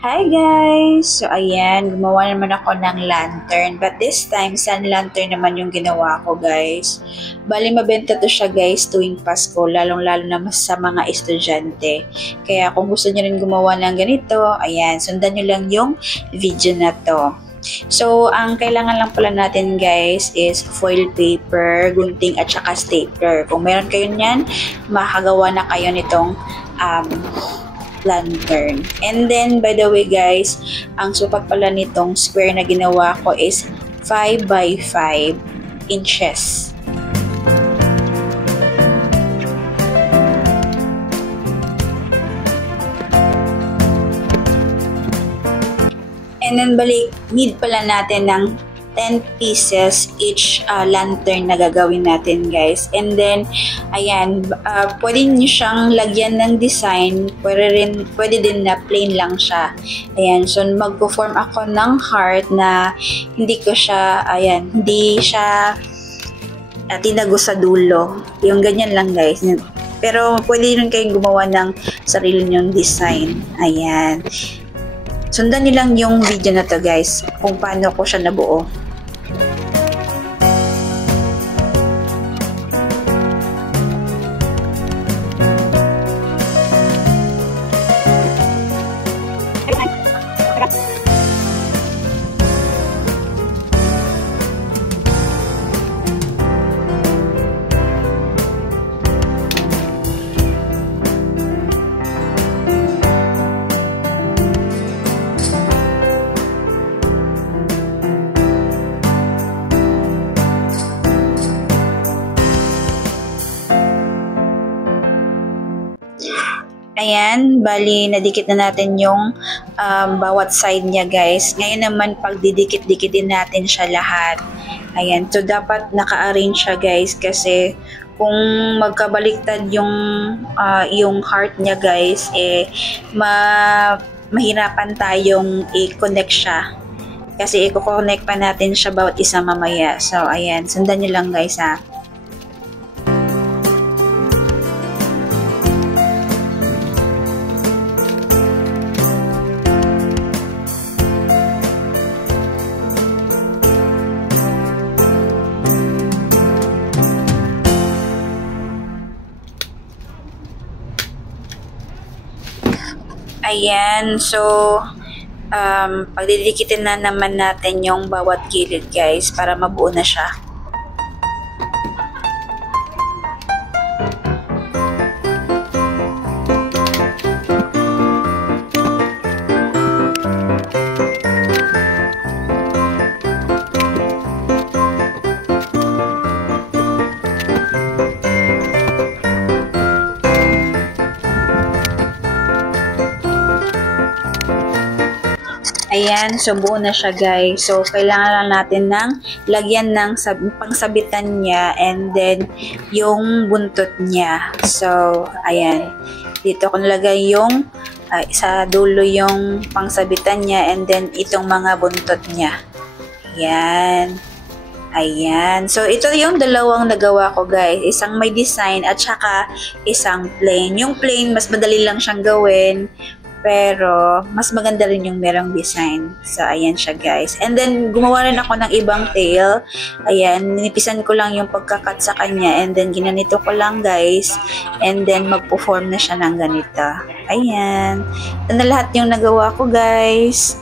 Hi guys! So ayan, gumawa naman ako ng lantern. But this time, sun lantern naman yung ginawa ko guys. Bali mabenta to siya guys tuwing Pasko, lalong-lalo na sa mga estudyante. Kaya kung gusto niyo rin gumawa ng ganito, ayan, sundan nyo lang yung video na to. So, ang kailangan lang pala natin guys is foil paper, gunting at saka stapler. Kung meron kayo niyan, makagawa na kayo nitong lantern. And then, by the way guys, ang sukat pala nitong square na ginawa ko is 5 by 5 inches. And then, balik, need pala natin ng 10 pieces each lantern na gagawin natin guys. And then, ayan, pwede nyo siyang lagyan ng design, pwede din na plain lang siya. Ayan, so magpo-form ako ng heart na hindi siya tinago sa dulo. Yung ganyan lang guys. Pero pwede rin kayong gumawa ng sarili nyong design. Ayan. Sundan nyo lang yung video na to guys, kung paano ko siya nabuo. Ayan, bali nadikit na natin yung bawat side niya guys. Ngayon naman pagdidikit-dikitin natin siya lahat. Ayan, so dapat naka-arrange siya guys kasi kung magkabaliktad yung heart niya guys, mahirapan tayong i-connect siya. Kasi i-connect pa natin siya bawat isa mamaya. So ayan, sundan nyo lang guys ha. Ayan, so pagdidikitin na naman natin yung bawat gilid guys para mabuo na siya. Ayan, so buo na siya guys. So, kailangan lang natin ng lagyan ng pangsabitan niya and then yung buntot niya. So, ayan. Dito ko nalagay yung sa dulo yung pangsabitan niya and then itong mga buntot niya. Ayan. Ayan. So, ito yung dalawang nagawa ko guys. Isang may design at saka isang plain. Yung plain, mas madali lang siyang gawin. Pero, mas maganda rin yung merong design. So, ayan siya guys. And then, gumawa rin ako ng ibang tail. Ayan, ninipisan ko lang yung pagkakat sa kanya. And then, ginanito ko lang guys. And then, magpo-form na siya ng ganito. Ayan. Ito na lahat yung nagawa ko guys.